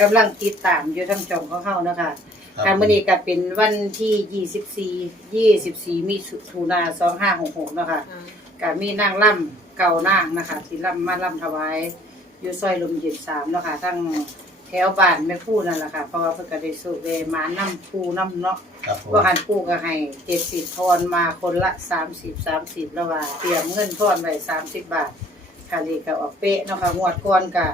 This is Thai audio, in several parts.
กำลังติดตามอยู่ทั้งช่องของเฮานะคะครับการมื้อนี้ก็เป็นวันที่24 24มิถุนายน2566นะคะก็มีนางล่ำเก่านางนะคะที่ล่ำมาล่ำถวายอยู่ซอยลมเย็น3เนาะค่ะทั้งแถวบ้านแม่ผู้นั่นแหละค่ะเพราะว่าเพิ่นก็ได้สูบได้มานํผู้นํเนาะ ครับผมว่าหันผู้ก็ให้70ทอนมาคนละ30 30แล้วว่าเตรียมเงินทอนไว้30บาทค่ะเลขก็ออกเป๊ะเนาะค่ะงวดก่อนก็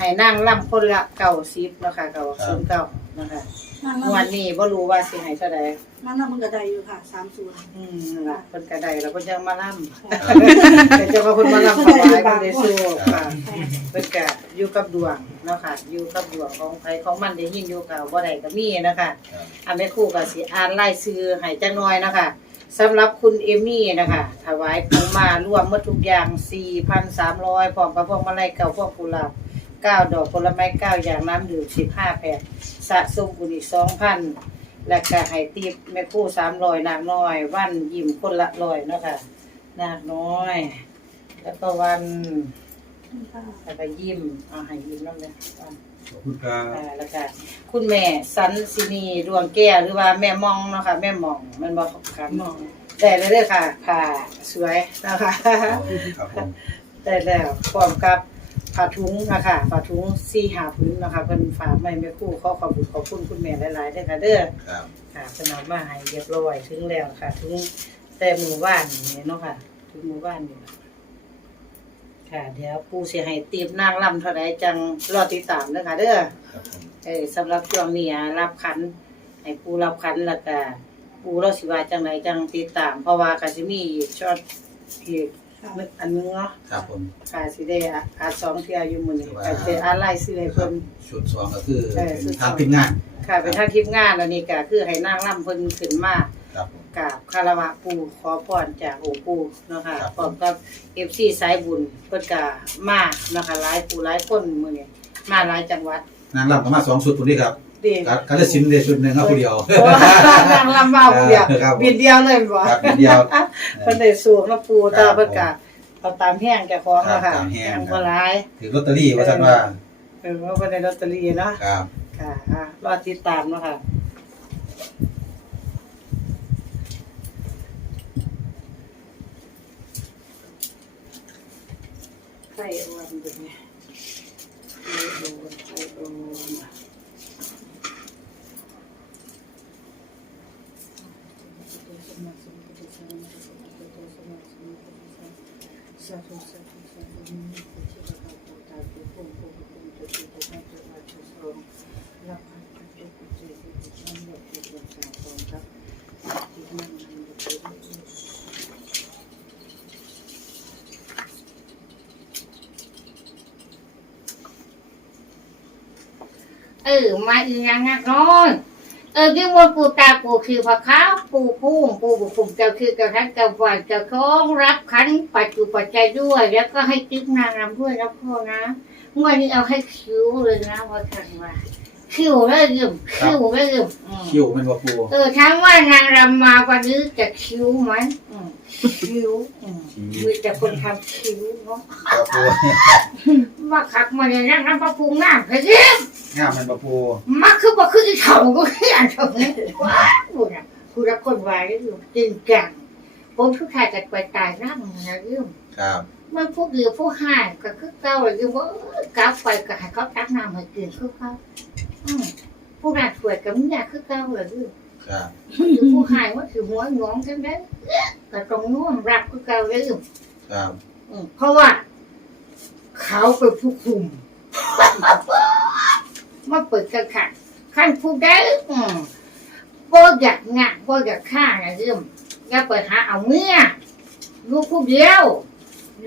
ให้นั่งล่ำคนละ90เนาะค่ะก็ออก09นะคะนั่งงวดนี้บ่รู้ว่าสิให้เท่าใดนั่งนั่งมันกระไดอยู่ค่ะสามศูนย์อืมนั่นล่ะเพิ่นก็ได้แล้วเพิ่นจะมาล่ำแต่เจ้าก็เพิ่นมาล่ำถวายเพิ่นได้สู้ค่ะเพิ่นก็อยู่กับดวงเนาะค่ะอยู่กับดวงของใครของมันได้ยินอยู่ก็บ่ได้ก็มีนะคะครับอันแม่ครูก็สิอ่านรายชื่อให้จักหน่อยนะคะสำหรับคุณเอมี่นะคะ ถวายปูมารวมหมดทุกอย่าง 4,300พร้อมกับพวงมาลัยเก่าพวงกุหลาบ 9ดอกผลไม้9อย่างน้ำดื่ม15แพ็คสะสมบุญอีก2,000และก็ให้ติปแม่ครู่300นางน้อย วันยิ้มคนละร้อยเนาะค่ะนางน้อย แล้วก็วันแล้วก็ยิ้มเอาให้ยิ้มนำเลยวันขอบคุณครับอ่าแล้วก็คุณแม่สันสินีดวงแก้วหรือว่าแม่มองเนาะค่ะแม่มองแมันบอกค่ะมองได้เลยเด้อค่ะผ้าสวยนะคะครับผม ได้แล้วพร้อมกับ ผ้าถุงนะคะผ้าถุงสี่หาพื้นนะคะเป็นฝากไม่แม่ครู่ขอขอบคุณขอบคุณคุณแม่หลายๆเด้อค่ะเด้อครับค่ะสนามมาให้เรียบร้อยถึงแล้วค่ะถึงแต่หมู่บ้านนี่เนาะค่ะถึงหมู่บ้านนี่ล่ะค่ะ เดี๋ยวปู่สิให้ตีบนางลำเท่าใดจังรอติดตามเด้อค่ะเด้อครับผมเอ้ยสำหรับช่วงนี้อะรับขันให้ปูรับขันแล้วก็ปูเราสิว่าจังไดจังติดตาม เพราะว่าก็สิมีช็อตอีก อันนึงเนาะครับผมค่ะสิได้อะอาจสองเที่ยอยู่มื้อนี้สิว่าก็สิอ่านรายชื่อให้ครัเพิ่บนชุดสองก็คือเออชุดสองทางทีมงาน ค่ะเป็นทางทีมงานแล้วนี่ก็คือให้นางล่ำเพิ่นขึ้นมาครับผมกราบคารวะปู่ขอพรจากองค์ปู่เนาะค่ะครับพร้อมกับ FC สายบุญเพิ่นก็มาเนาะค่ะหลายผู้หลายคนมื้อนี้มาหลายจังหวัดนางรำก็มาสองชุดตัวนี้ครับ ดีกาลสินธุ์เดชุดหนึ่งครับผู้เดียวโอ้นางลำเมาเดียวครับผมบินเดียวเลยบ่ครับเดียว เพิ่นได้สูงแล้วปูครัตาบเพิ่นก็เอาตามแห้งแก่ของแล้วค่ะครับตามแห้ง บ่หลายถือลอตเตอรี่ว่าท่านว่าเออว่าเพิ่นได้ลอตเตอรี่เนาะครับ ค่ะอะรอติดตามเนาะค่ะไข่อวนเป็นไงไข่อวนไข่อาธุสาธุสาธุนิมิตเทวดาปูตาปูพงปูปูตุตุตุตุตุตุตุสงรับพันตุตุตุตุตุตุสัมโยตุตุสาสงครับที่นั่งอยู่ที่นี่เออมาอีกอย่างนักน้อยเออยิ่งว่าปูตาปูคือพระขาวปูพุ่งปูบุคุมเจ้าคือเจ้าทันเจ้าฝ่ายเจ้าของรับ ขันปัจจุปัจจัยด้วย แล้วก็ให้ติ๊กนางรำด้วยนะพ่อนะเมื่อนี้เอาให้คิ้วเลยนะว่าทันว่าคิ้วเลยยืมคิ้วเลยยืมอืมคิวเป็นว่าปูเออถามว่านางรำมาวันนี้จะคิ้วไหมอืมคิ้วอืมมีแต่คนทำคิ้วเนาะครับปูมาขักมาเนี่ยนั่งรำประพุงงามไปยิ้มงามเป็นว่าปูมาคือบ่คืออีเฒ่าก็คืออันเท่านี้ว้ากูน่ะกูรับคนวายอยู่จริงจัง ผมทุกทายจะไปตายนั่งนะยืมครับมันผู้เดียวผู้ให้ก็คือเก่าเลยยืมว่ากลับไปก็ให้เขาตักน้ำให้กินคือเขาอืมผู้น่าช่วยกับมึงอยากคือเก่าเลยยืมครับคือผู้ให้ว่าคือหัวงองจังได้ก็ต้องน่วมรับคือเก่าเลยยืมครับอืมเพราะว่า เขาเป็นผู้คุมมาเปิดกันขันขั้นผู้ได้อืมบ่อยากงานบ่อยากฆ่านะเรื่ องอย่าไปหาเอาเมียลูกผู้เดียว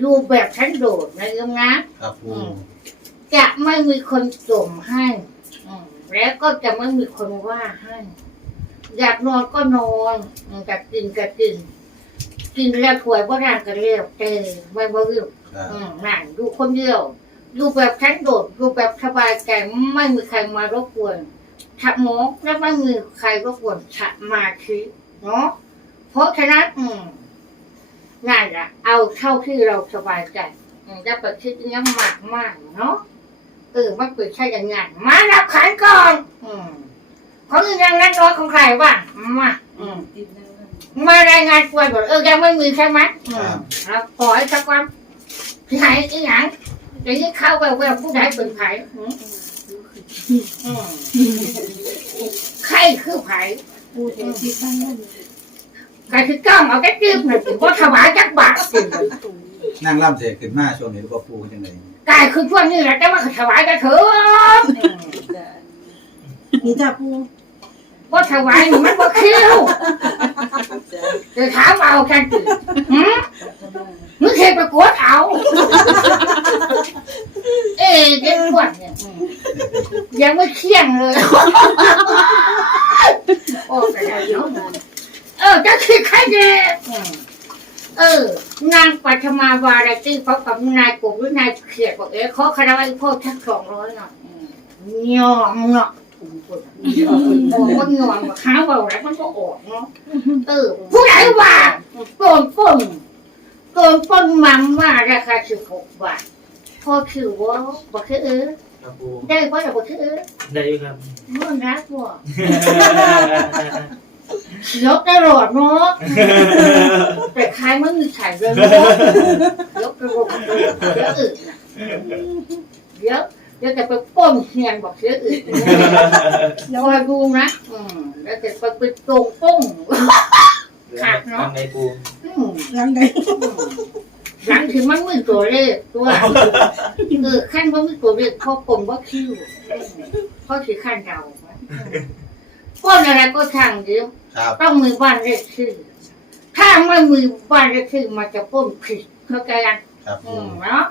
ลูกแบบฉันโดดนะเรื่องนะครับปูจะไม่มีคนจมให้อืมแล้วก็จะไม่มีคนว่าให้ อยากนอนก็นอนอืมอยากกินก็กิน กินแล้วถวยบ่ร่างก็เรียวเตอไว้บ่เรียวครับอืมนั่นดูคนเดียวดูแบบฉันโดดดูแบบสบายใจไม่มีใครมารบกวนถักหมอและไม่มีใครรบกวนสมาธิเนาะ เพราะฉะนั้นอืมนั่นแหละเอาเท่าที่เราสบายใจอืมอย่าไปคิดอยังมากมากๆเนาะเออมันเปิดใช่ยังไงมารับขันก่อนอืมของอีนางนักร้อยของใครวะมาอืมมารายงานตัวก่อนเออยังไม่มีใช่ไหมอืมแล้วขอให้สักวันพี่หายอีหยังเดี๋ยวนี้เข้าไปว่าผู้ใดเป็นไผ่อืมอืมใครคือไผ่ปูเห็นที่บ้านนั่น ใครคือก้ามเอาแค่จิ้มหนึ่งเพราะถวายจักบาทสินั่งร่ำเสกขึ้นมาช่วงนี้บ่ปูจังไดกายคือพวกนี้แหละแต่ว่าเขาถวายจะถึงนี่จ้าปูว่าถวายนี่มันบ่คิวเดี๋ยวถามเอาแค่ตื่นหืมมึงเคยประกวดเอา เอ๊ะเด็กพวกเนี่ยอืมยังไม่เที่ยงเลย โอ้กระได เนาะเออจะคิดใครเด็กอืมเออนางปัทมาวาไรตี้เขากับนายกบหรือนายเขียดบอกเอ๊ะขอคารวะอีพ่อทักสองร้อยหน่อยอืมยอมเนาะถูกคนบอกว่ายอมกับข้าวเบาแล้วมันก็ออกเนาะเออ ผู้ใดว่าโกนป้นโกนป้นมัมว่าราคาสิบหกบาทพอคือว่าบอกคือเออครับปูได้เพราะแต่บอกคือเออได้อยู่ครับมันรักว่ะ ยกตลอดเนาะแต่ใครมันมีฉายเลยเนาะยกตลอดเดี๋ยวอื่นนะเดี๋ยวเดี๋ยวจะไปป้นเฮียนบอกเสียอื่นอย่าดูนะอืมแล้วจะไปไปตรงป้งขาดเนอะทำไงปูอืมหลังใดหลังถึงมันมือตัวเลขตัวเออขั้นว่ามือตัวเลขเพราะกลมว่าคิ้วเพราะคือขั้นเดา ป้นอะไรก็ทางเดียวครับ ต้องมีบ้านเลขชื่อถ้าไม่มีบ้านเลขชื่อมันจะป้นผิดเข้าใจยัง ครับอืปูมเนาะ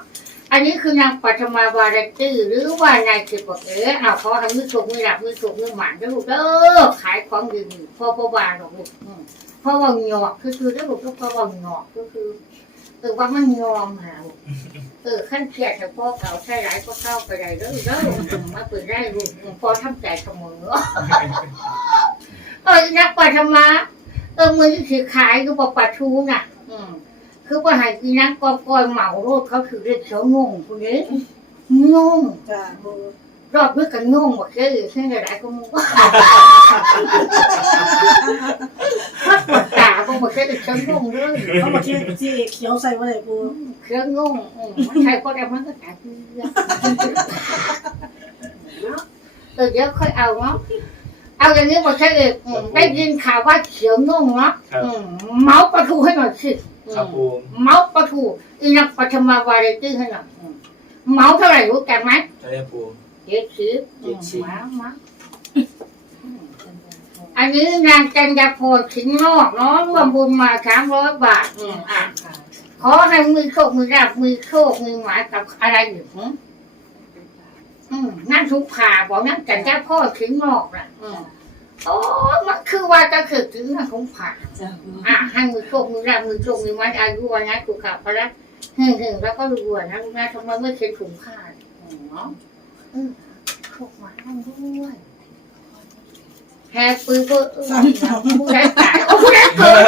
อันนี้คือนางปัทมาวาไรตี้หรือว่านายคือบอกเออเอาเขาทำมือถูกมือหลับมือถูกมือหมันแล้วลูกเออขายของดีๆพ่อพ่อบานหรอกลูกอืมพ่อว่าหยอกคือคือแล้วลูกก็พ่อว่าหยอกก็คือเออว่ามันยอมหาลูก เออขั้นเครียดแต่พ่อเขาใช่ไรก็เข้าไปได้เด้อเด้อมาเปิดได้ลูกอืมพ่อทำใจเสมอเออนักปัทมาเออมือถือขายก็บอกปลาทูน่ะ อืมคือว่าหายกินนักกอกอยเหมาโรดเขาถือเรียกเขียวงงคนนี้งงจ้าปู รอบเมื่อกันงงบอกเชื่อเชื่ออะไรก็งงพัดปวดตาบอกบอกเชื่อเชื่องงเลยเขาบอกที่ที่เขียวใส่ไว้เลยปูเชื่องงอืมมันใช่ก็ได้มันก็ตายเพื่อเออเดี๋ยวค่อยเอาเนาะเอาอย่างนี้บอกเชื่อเอกอืมได้ยินข่าวว่าเขียวงงเนาะครับอืมเมาส์ปลาทูให้หน่อยสิอืมครับปูเมาส์ปลาทูอีนักปัทมาวาไรตี้ให้หน่อยอืมเมาส์เท่าไหร่รู้กันไหมได้ปู เจ็ดสิบเจ็ดสิบ มามาอันนี้นางจันยาพรขิงนอกเนาะรวมบุญมาสามร้อยบาทอืมอะ ขอให้มือโชคมือราบมือโชคมือหมายกับอะไรอยู่หึอืมนั่นทุกผ่าบอกนั่นจันยาพ่อขิงนอกน่ะอืมโอ้มันคือว่าจะคือถึงนั่นทุกผ่าจ้าปูอะให้มือโชคมือราบมือโชคมือหมายอายุวันนะถูกขับไปแล้วหึ่งหึ่งแล้วก็รวยนะลูกนะทำไมไม่เขียนถุงผ้าอืมเนาะ พวกหมาทั้งด้วยแฮปปี้เบอร์ผู้ใดตายโอ้ผู้ใดเกิด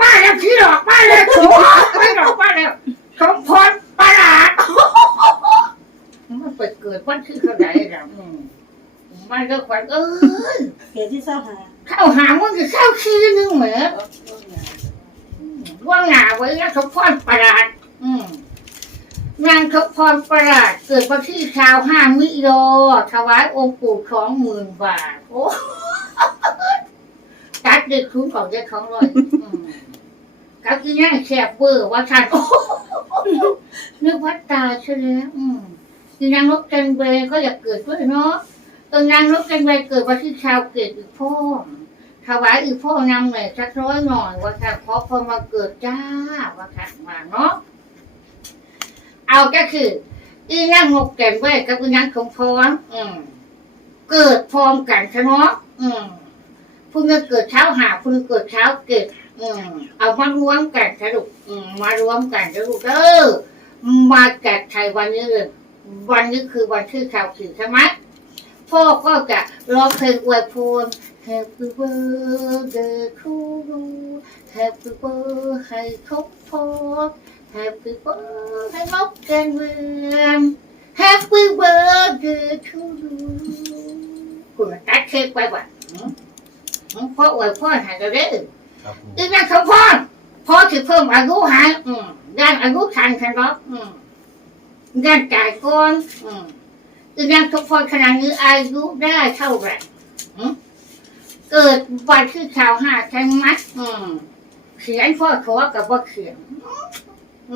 มาแล้วพี่ดอกมาแล้วโถูกไม่ดอกมาแล้วสมพรประหลาดมันไปเกิดวันที่เท่าไหร่ล่ะอืมมันก็ขวัญเอ้ยเขียนที่เศร้าหาเข้าหามึงจะเข้าขี้นึงเหมือนว่างหนาไว้นะสมพรประหลาด อืม นางทพรประหลาดเกิดวันที่ชาวห้ามิโยถวายองค์ปู่สองหมื่นบาท โอ้ตัดเด็กคุ้มของเด็กของเลยอืมกับอีนั่งแสบเบอร์ว่าฉันโอ้นึกว่าตายใช่ไหมอืมอีนางนกแกงเบยก็อยากเกิดด้วยเนาะเออนางนกแกงเบยเกิดวันที่ชาวเกิดอีกพ่อถวายอีกพ่อนำหน่อยสักร้อยหน่อยว่าฉันขอพรมาเกิดจ้าว่าฉันมาเนาะ เอาก็คือ อีนั่งงกแก่นไว้กับอีนั่งสมพรอืม เกิดพร้อมกันใช่ไหมอืมพรุ่งนี้เกิดเช้าหาพรุ่งนี้เกิดเช้าเกิด อืม เอามารวมกันสรุปอืมมารวมกันสรุปเออมาแจกไทยวันนี้เลยวันนี้คือวันที่ชาวถือใช่ไหมพ่อก็จะร้องเพลงอวยพร Happy birthday to you Happy birthday ทุกคน Happy birthday นกแก้วเมือง Happy birthday to you คุณตัดเค้กไปว่ะหืมหืมพ่ออวยพ่อใหายกันเด้อครับปูอีกนั่นเขาพ่อพ่อถือเพิ่มอายุใหายอืมด้านอายุทันคันรอบอืมด้านจ่ายก่อนอืมอีกนั่นทุกคนขนาดนี้อายุได้เท่าไหร่หืมเกิดวันที่ชาวห้าใช่ไหมอืมเขียนพ่อขอกับว่าเขียน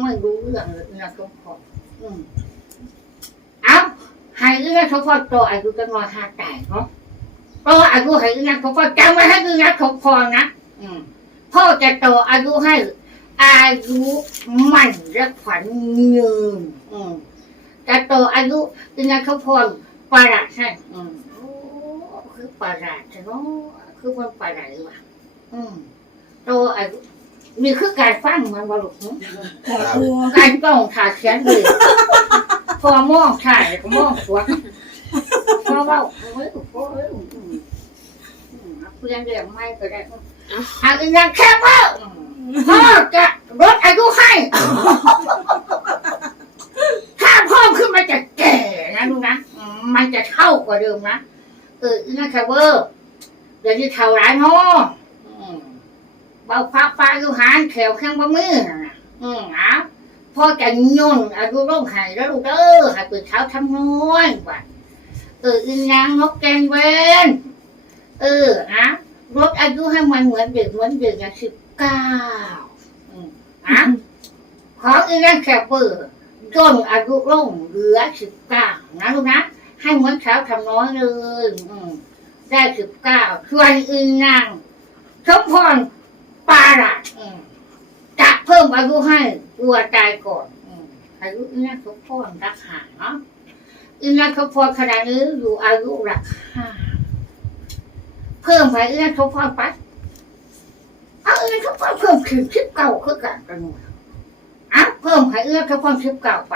ไม่รู้เรื่องเลยนะทุกคนอืมเอาให้อีกนั่นทุกคนโตอายุจะน้อยห้าแต่เนาะโตอายุให้อีกนั่นทุกคนจำไว้ให้อีกนั่นทุกคนนะอืมพ่อจะโตอายุให้ อายุมันและขวัญยืนอืมจะโตอายุเป็นไงเขาพรประหลาดใช่อืมคือประหลาดใช่ไหมคือมันประหลาดว่ะอืมโตอายุ มีคือการฟังมันบรุษค่ะปูการต้องขาเขียนเลยพอมองถ่ายก็มองสวนพอเว่าเฮ้ยโอ้ยอืมอืมเพื่อนเรียกไม่ก็ได้อืมอันนี้แค่ว่าอืมพ่อจะลดอายุให้ถ้าเพิ่มขึ้นมันจะแก่นะลูกนะอืมมันจะเท่ากว่าเดิมนะเออนั่นแค่เวอร์เดี๋ยวนี้เท่าไรเนาะอืม เบาฟ้าฟ้าอยู่หานแขวแข้งบะมือน่ะอืมอะพ่อจะย่นอายุร่มหายแล้วลูกเด้อหายตื่นเช้าทำน้อยว่ะเอออินนางนกแกงเวนเอออะลดอายุให้มันเหมือนเด็กเหมือนเด็กอย่างสิบเก้าอืมอะขออีนั่นแค่เปิดจนอายุลงเหลือสิบเก้านะลูกนะให้เหมือนเช้าทำน้อยเลยอืมได้สิบเก้าส่วนอื่นนางสมพร ปาระอืมจะเพิ่มอายุให้ตัวตายก่อนอืมอายุนี่สมพรรักหาเนาะอีนันสมพรขนาดนี้อยู่อายุรักห้าเพิ่มไปอีนันสมพรไปเอาอีนันสมพรเพิ่มขึ้นสิบเก้าคือกันกันหมดอะเพิ่มให้เอื้อเขาพรสิบเก้าไป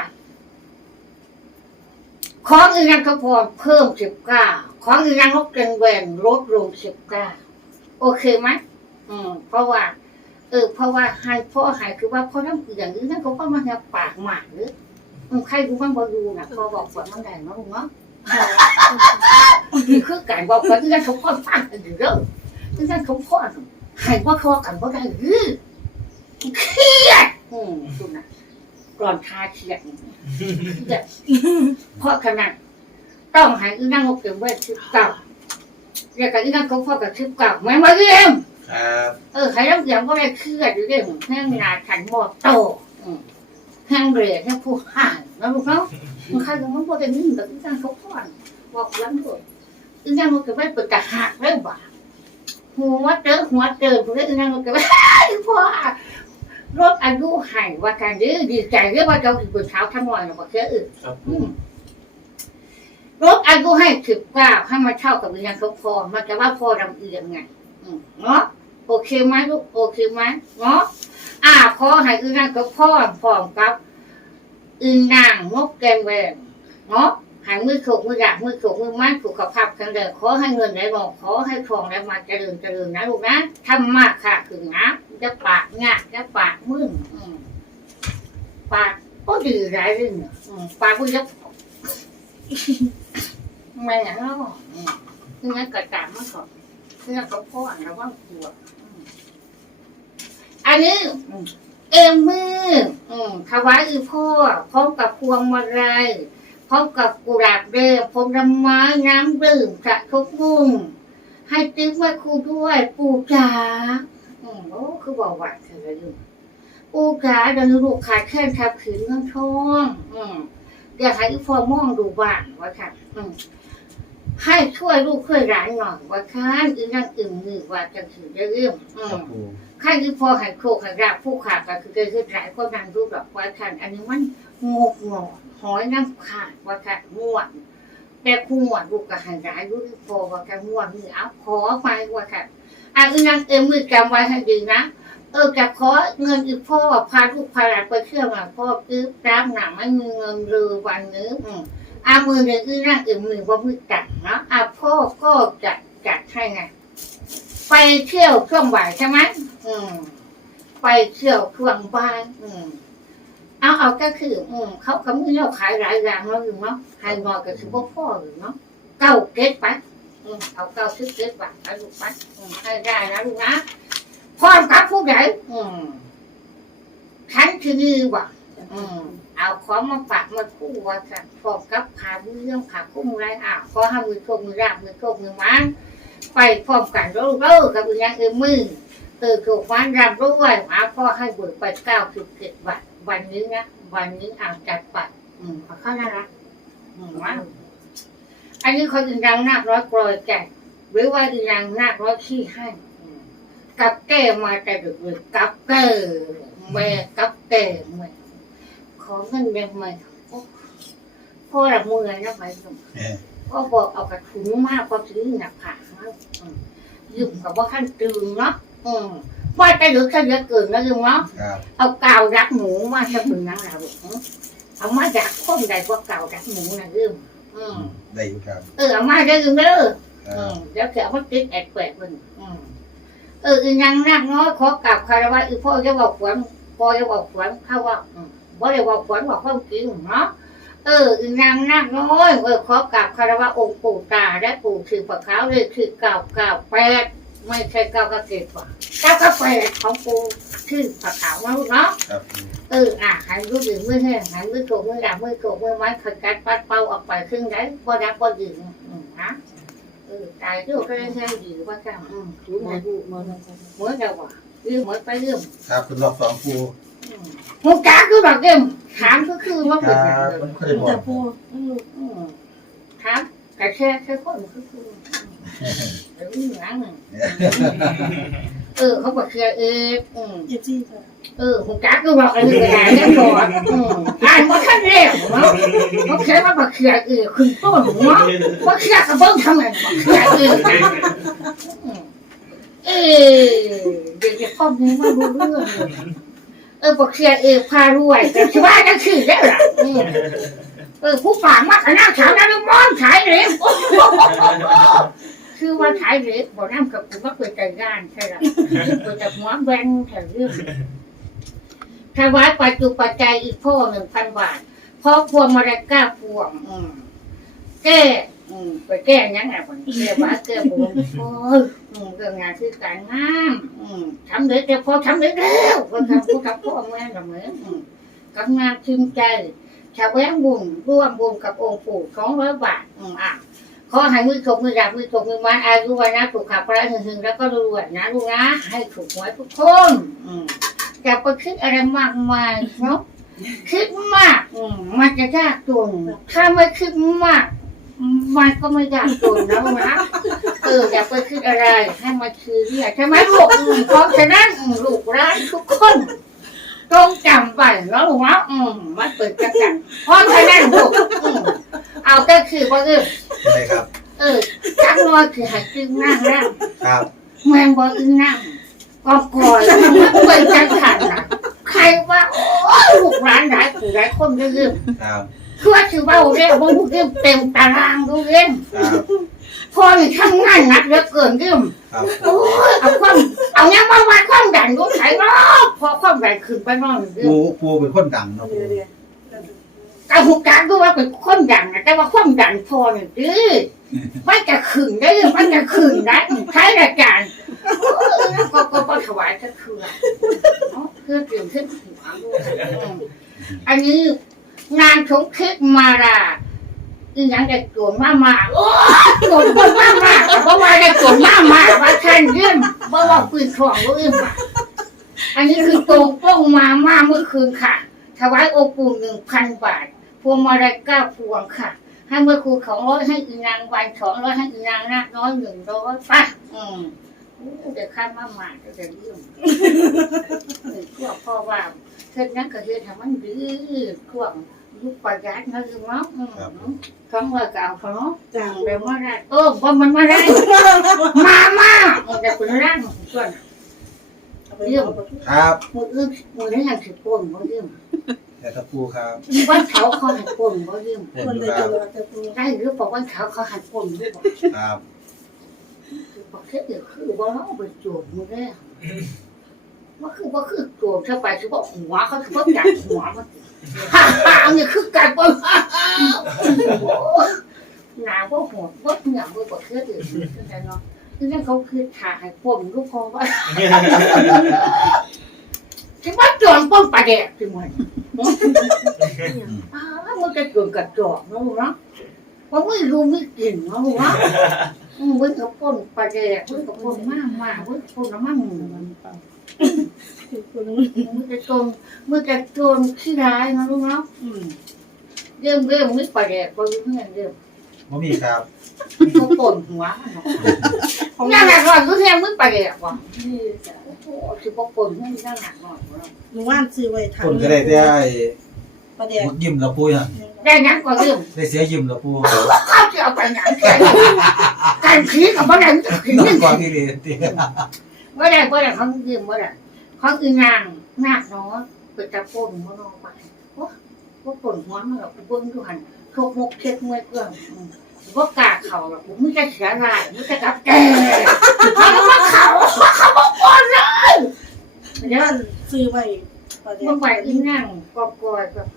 ของอีนังเขาพรเพิ่มสิบเก้าของอีนังนกเกรงแหวนลดลงสิบเก้าโอเคไหม อืมเพราะว่า เออ เพราะว่าให้พ่อใหายคือว่าพ่อทำอย่างนี้นั่นเขาก็มาแค่ปากหมาหรือใครรู้บ้างบ่รู้นะพ่อบอกว่ามันได้เนาะลุงเนาะนี่คือการบอกว่าที่นั่นเขาพ่อฟังกันอยู่เด้อที่นั่นเขาพ่อให้ว่าเขากันบ่ได้หรือเครียดอืมดูนะกรอนทาเขียดเด็ดเพราะขนาดต้องห้อีนั่งเก็บไว้ชิบเก่าเรียกกันอีนั่งเขาพ่อกับชิบเก่าแม่มาเรียม ครับเออใครต้องเสียงก็ได้เครียดอยู่เรื่องแห้งนาขันหมดโตอืมแห้งเบรดแห้งผู้ห่างแล้วลูกเนาะมันใครก็มันพอจะนิ่งกับอีนั่งเขาพ่อบอกล้ำตัวอีนั่งเก็บไว้เปิดกระหักเรื่องบ่าหัวเจอหัวเจอพวกนี้อีนั่งเก็บไว้พ่อรถอายุใหายว่าการดื้อดีใจเรียกว่าเจ้าถือปืนเท้าทั้งวันหรอกเชื่ออื่นครับอืมรถอายุให้สิบเก้าให้มาเท่ากับวิญญาณเขาพอมันจะว่าพอดำเอียงไงอืมเนาะ โอเคไหมลูกโอเคไหมเนาะอ่าพอให้อึนางเขาพ่อพร้อมกับอึนางงกแกงแหวนเนาะหายมือโขกมือดาบมือโขกมือไม้สุขภาพแข็งแรงขอให้เงินไหลบอกขอให้ทองไหลมาเจริญเจริญนะลูกนะทำมากค่ะถึงนะจะปากงาจะปากมึนอืมปากก็ดีหลายเรื่องเนี่ยอืมปากมึงจะไม่อย่างนั้นหรอกอืมคืองั้นกระจายมาก่อนคืองั้นก็พ่อนะว่ากลัว อันนี้อืมเอ็มมืออืมถวายอีพ่อพร้อมกับพวงมาลัยพร้อมกับกุหลาบแดงผลไม้น้ำดื่มกระทุกมุ่งให้ติ๊กไว้ครูด้วย ปู่จ๋าอืมโอ้คือบอกว่าเธออยู่ปู่จ๋าเดินลูกขาดแค่ทับขืนเงินทอง อืมอยากให้อีฟอมองดูบ้างว่าค่ะอืมให้ช่วยลูกช่วยหลานหน่อยว่าค้านอีนั่งอึ่งมือว่าจะถือได้เรื่องอืม ข้าอีพอให้โคกให้ราบผู้ขาดก็คือเคยคือหลายคนนั่งดูแบบว่าคันอันนี้มันงกงอหอยน้ำขาดว่าค่ะง่วนแต่คู่ง่วนลูกก็ให้ร้ายลูกอีพอว่าค่ะง่วนมือเอาขอไปว่าค่ะอันนี้นั่งเอ็มมือจำไว้ให้ดีนะเออจะขอเงินอีกพ่อพาลูกพาหลานไปเชื่อมาพ่อซื้อรับหนังไม่มีเงินเลยวันนี้อืมอามือหนึ่งอีนั่งอีกมือว่ามือจัดเนาะอาพ่อก็จัดจัดให้ไง ไปเที่ยวช่วงบ่ายใช่ไหมอืม ไปเที่ยวช่วงบ่ายอืม เอาเอาก็คือ อืมเขาเขาไม่เอาขายหลายอย่างแล้วอยู่เนาะไฮนอยก็คือพวกพ่ออยู่เนาะเก้าเก็ดไปอืมเอาเก้าสิบเก็ดบาทไปลูกไปอืมให้ได้นะลูกนะพร้อมกับผู้ใหญ่อืมฉันคือนี่ว่ะอืมเอาของมาฝากมาคู่ว่าจะพร้อมกับพาเรื่องพาคุ้มไรอะขอให้มือโชคมือราบมือโชคมือมัน ไปพร้อมกันแล้วเด้อกับอีกอย่างเออมือเออถูกวันรำด้วยอาพ่อให้เบิกไปเก้าสิบเจ็ดบาทวันนี้นะวันนี้อ่างจัดปัดอืมขอเข้านะนะอืมว่าอันนี้เขาอีนางนาคร้อยกรอยแก่หรือว่าอีนางนาคร้อยขี้ให้อืมกับแก้มาแต่ดึกเลยกับแก้แม่กับแก้แม่ขอเงินแบงค์ใหม่โอ้พ่อละมือนะไปส่งเออก็บอกเอากระถุงมากก็ถือหนักผ่ามาอืม ยืมกับว่าขั้นตึงเนาะอืมว่าจะเหลือแค่เยอะเกินนะยืมเนาะครับเอากาวรักหมูมาจะเป็นนังเราเอามาจากคนใดกว่าเก่ารักหมูนะยืมอืมได้อยู่ครับ เออเอามาได้ยืมเด้อครัอืบมเดี๋ยวเขียนว่าติดแอดแปดมันอืมเอออีนางนักน้อยขอกลับคารวะอีพ่อจะบอกขวัญพ่อจะบอกขวัญเขาว่าอืมบ่ได้บอกขวัญบอกความจริงเนาะ เอออีนางนาคน้อยเออขอกราบคารวะองค์ปู่ตาและปู่คือปะขาวเลยคือเก่าเก่าแปดไม่ใช่เก่ากระเกตกว่าเก้ากระแปดของปู่คือปะขาวนะลูกเนาะครับเอออะหันรู้ดึงมือแห้งหันมือโกมือดำมือโกมือไม้ขจัดปัดเป่าออกไปครึ่งได้พอดับพอดึงอืมนะเออตายที่ก็ได้แค่ดีว่าจังอืมถูกหมดถูกหมดเลยจ้ะเหมือนเดิมว่ะยืมเหมือนไปยืมครับคุณรอบสองปูอืม หูกาคือแบบเดิมถามก็คือว่าคเป็นรัแบบบมันก็ได้บอแต่กปูนั่นลูกอืมครับแต่แค่แค่คนคือคือเออหนังหนึ่งเออเขาบอกเคลียร์เอออืม เจ็บซี่จ้ะเออหูกักก็บอกอะไรก็ได้แน่นอนอืมอ่านมาขั้นเร็วเนาะเขาแค่ว่าบอกเคลียร์เออขึ้นต้นหัวว่าเคลียร์กับเบิ้งทำไมบอกเคลียร์เออนะอืมเออเด็กๆพ่อนี้ไม่รู้เรื่องเลย เออบอกเคลียร์เออพารวยแต่ที่ว่าก็คือได้หรออืมเออผู้ฝากมากขนาดขาวนั้นมอนขายเหล็กคือว่าขายเหล็กบอกน้ำกับผมว่าเปิดใจงานใช่ไหมเปิดจากหัวแบงแถวเรื่องถวายปัจจุปัจจัยอีกพ่อหนึ่งพันบาทเพราะพวงมาลัยก้าพวงอืมแก้ อืมไปแก้ยังไงคนแก้ว่าแก้บุญโอ้ยอืมเรื่องงานคือการงามอืมทำเด็กแต่พอทำเด็กแล้วคนทำผู้ทำพ่อแม่กับเหมือนกับงานทิมใจชาวแวงบุญร่วมบุญกับองค์ปู่สองร้อยบาทอืมอะขอให้มือถกมือดับมือถกมือไม้อายุวันนะถูกขับพระหึงหึงแล้วก็รวยนะลูกนะให้ถูกหวยทุกคนอืมอย่าไปคิดอะไรมากมายเนาะคิดมาก อืมมันจะยากจนถ้าไม่คิดมาก มันก็ไม่ยากจนนะลูกนะเอออย่าไปคิดอะไรให้มันคือเรียกใช่ไหมลูกอืมเพราะฉะนั้นอืมลูกร้านทุกคนต้องจำไว้แล้วลูกนะอืมมันเปิดกระจังเพราะฉะนั้นลูกอืมเอาก็คือว่าเออใช่ครับ เออจักน้อยคือให้จึงนั่งนั่ง ครับ แมงบ่อึงนั่งก็ก่อนแล้วมันเปิดจังขันนะใครว่า โอ้ยลูกร้านหลายผู้หลายคนเรื่องครับ คือว่าถือว่าเรื่องว่าเรื่องเต็มตารางดูเรื่องครับพอนี่ทำงานหนักเหลือเกินเรื่องครับโอ้ยเอาความเอาเนี้ยมาวัดความดันดูไถเนาะพอความดันขึ้นไปเนอนเรื่องปูปูเป็นคนดังเนาะปูเดี๋ยวเดี๋ยวกาหูการดูว่าเป็นความดันนะแต่ว่าความดันพอเนี่ยดื้อมันจะขึ้นได้มันจะขึ้นได้ใช้รายการก็ก็ก็ถวายก็คือเนาะเพื่อเตรียมขึ้นหัวด้วยอืมอัน นี้งานชงเค้กมาลาอีหยังได้โจรมามาโอ้โจรคนมามาเพราะว่าได้โจรมามาว่าท่านเรื่องเพราะว่าปืนของก็อื่นมาอันนี้คือตรงป้องมามาเมื่อคืนค่ะ ถวายองค์ปู่หนึ่งพันบาท พวงมาลัยเก้าพวงค่ะ ให้เมื่อครูของร้อยให้อีนางวันสองร้อยให้อีนางนาคน้อยหนึ่งร้อยป่ะอืม อู้เดี๋ยวข้ามมาหมาจะจะเรื่องเออพวกพ่อว่าเท่านั้นก็คือทำมันดื้อพวกลูกประหยัดนะคือเนาะอืมของว่าเก่าเขาเนาะจ้ะเดี๋ยวมาได้เออว่ามันมาได้มามาเดี๋ยวคุณร่างส่วนเอาไปเรื่องครับมืออื่นมือนี้ยังถือป่นบ่ยืมแต่ตะปูครับวันเขาเขาหันป่นบ่ยืมเห็นคนอยู่เลยครัจะบรอแต่ปูได้หรือบอกวันเขาเขาหันป่นหรือบอกครับ บอกแค่เดี๋ยวคือว่าเราไปโจมมือแรกว่าคือว่าคือโจมเข้าไปคือว่าหัวเขาคือว่าจัดหัวมันฮ่าฮ่าเนี่ยคือการบ่ฮ่าฮ่าหนาว่าโหดว่าเหนียวว่าบ่เคยอื่นคือกันเนาะนั่นเขาคือถ่ายปมลูกคอว่าที่ว่าจอนป้องปลาแดกที่มันอ้าวมันจะเกินกับจอกเนาะลูกเนาะว่าไม่รู้ไม่กลิ่นนะลูกเนาะ อืมเว้ยกับป้นปลาแดกเว้ยกับป้นมากมากเว้ยป้นน้ำมันมือจะโจรมือจะโจรขี้ร้ายนะลูกเนาะอืมเรื่องเรื่องไม่ปล่อยแดกไปเพื่อนเรื่องบ่มีครับเขาปนหัวเนาะนั่งหนักหน่อยก็แค่ไม่ปล่อยแดกว่ะนี่จ้ะโอ้โหคือพวกปนไม่นั่งหนักหน่อยเนาะหนูว่านซื้อไว้ทางคนก็ได้ได้ประเดี๋ยวหมดยิ้มแล้วปูฮะ ได้นักกว่าเรื่องได้เสียยิ้มแล้วปูเขาจะเอาไปหนังแค่การขี้กับบ้านจะขี้นอนึนงก่อนที่ดีติว่าได้ว่าได้เขายืมว่าได้เขาคือนางนาคเนาะเปิดตะปนมันออกไปว่าว่าปนหัวมันหรอกเบิ้งดูหันโชกมกเช็ดเมื่อยเกลืองว่ากาเขาหรอกผมไม่จะเสียรายไม่จะกับแกเขาว่าเขาเขาบอกก่อนเลยเดี๋ยว ซื้อไว้ประเดี๋ยวมึงไปอีนั่งกอบกอยแบบ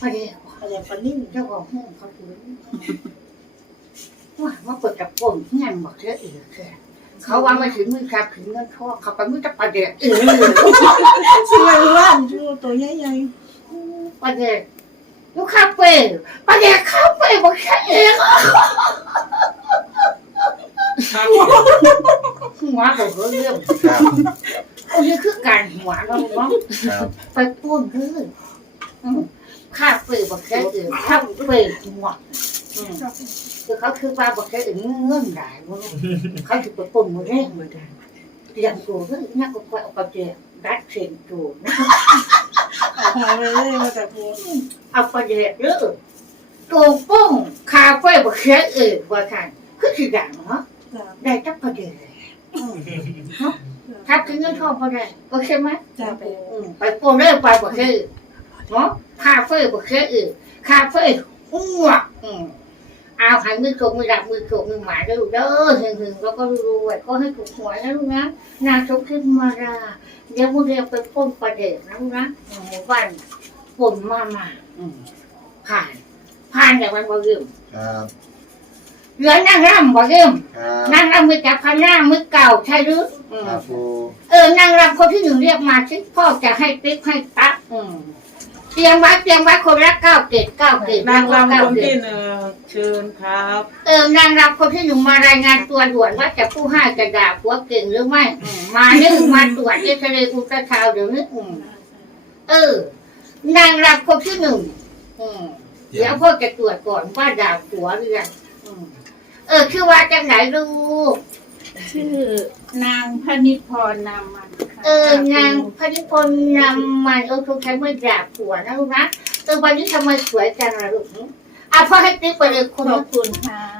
พอดีประเดี๋ยวปนิ่มเจ้าของห้องเขาถือว่าว่าเปิดกับปุ่มเงี้ยบอกเธออีกแค่เขาวางมาถึงมือครับถึงเงินทอเขาไปมือจะประเดี๋ยวเออซื้อไว้ว่านดูตัวใหญ่ๆประเดี๋ยวลูกค้าเฟ่ประเดี๋ยวคาเฟ่บอกแค่เองหัวบอกเรื่องอันนี้คือการหัวเราเนาะไปปุ้นคืออืม ข้าเปลือกบอกแค่อื่นข้าเปลือกหัวอืมคือเขาคือว่าบอกแค่อื่นเงื่อนได้บ่รู้เขาถือไปปุ้นมาเร่งมาได้เตรียมตัวก็นักก็ไปเอาไปเจอดัดเสียงตัวนะๆเอาหอยไว้เลยมาแต่พูดเอาไปเจอเด้อตัวปุ้งคาเฟ่บอกแค่อื่นว่าทานคือสิดังเนาะจ้ะได้จักประเดี๋ยวอืมเนาะถ้าถึงเงินทองพอได้โอเคไหมจ้ะไปอืมไปโปรเล่ไปบ่คือ เนาะคาเฟ่บ่คืออื่นคาเฟ่หัวอืมเอาหันมือโกงมือดับมือโกงมือหมายเด้อเด้อหึงหึงแล้วก็รวยก็ให้ถูกหวยนะลูกนะนาชกขึ้นมาราเดี๋ยวมึงเรียกไปป้นประเด็นนะลูกนะอืมหมู่บ้านป่นมามาอืมผ่าน ผ่านอย่างมันบ่ลืมครับเหลือนั่งร่ำบ่ลืมครับนั่งร่ำมือจับพันหน้ามือเก่าใช่หรืออืมครับปูเออนางรำคนที่หนึ่งเรียกมาที่พ่อจะให้ติ๊กให้ตักอืม เตรียมไว้เตรียมไว้คนละเก้าเกตเก้าเกตนางรำเก้าคนเกที่ตหนึ่งเชิญครับเออนางรำคนที่หนึ่งมารายงานตัวด่วนว่าจะผู้ให้จะด่าผัวเก่งหรือไม่อืมมาหนึ่งมาตรวจเอ็กซเรย์อุลตราซาวด์เดี๋ยวนี้อืมเออนางรำคนที่หนึ่งอืมเดี๋ยวพ่อจะตรวจก่อนว่าด่าผัวหรือยังอืมเออคือว่าจังไหนลูก ชื่อนางพนิพรนามันค่ะเออนางพนิพนธ์นำมันเออทุกใช้ไม่ด่าผัวนะลูกนะเออวันนี้ทำไมสวยจังล่ะลูกอะพ่อให้ติ๊กไปเลยขคุณอบคุณค่ะเ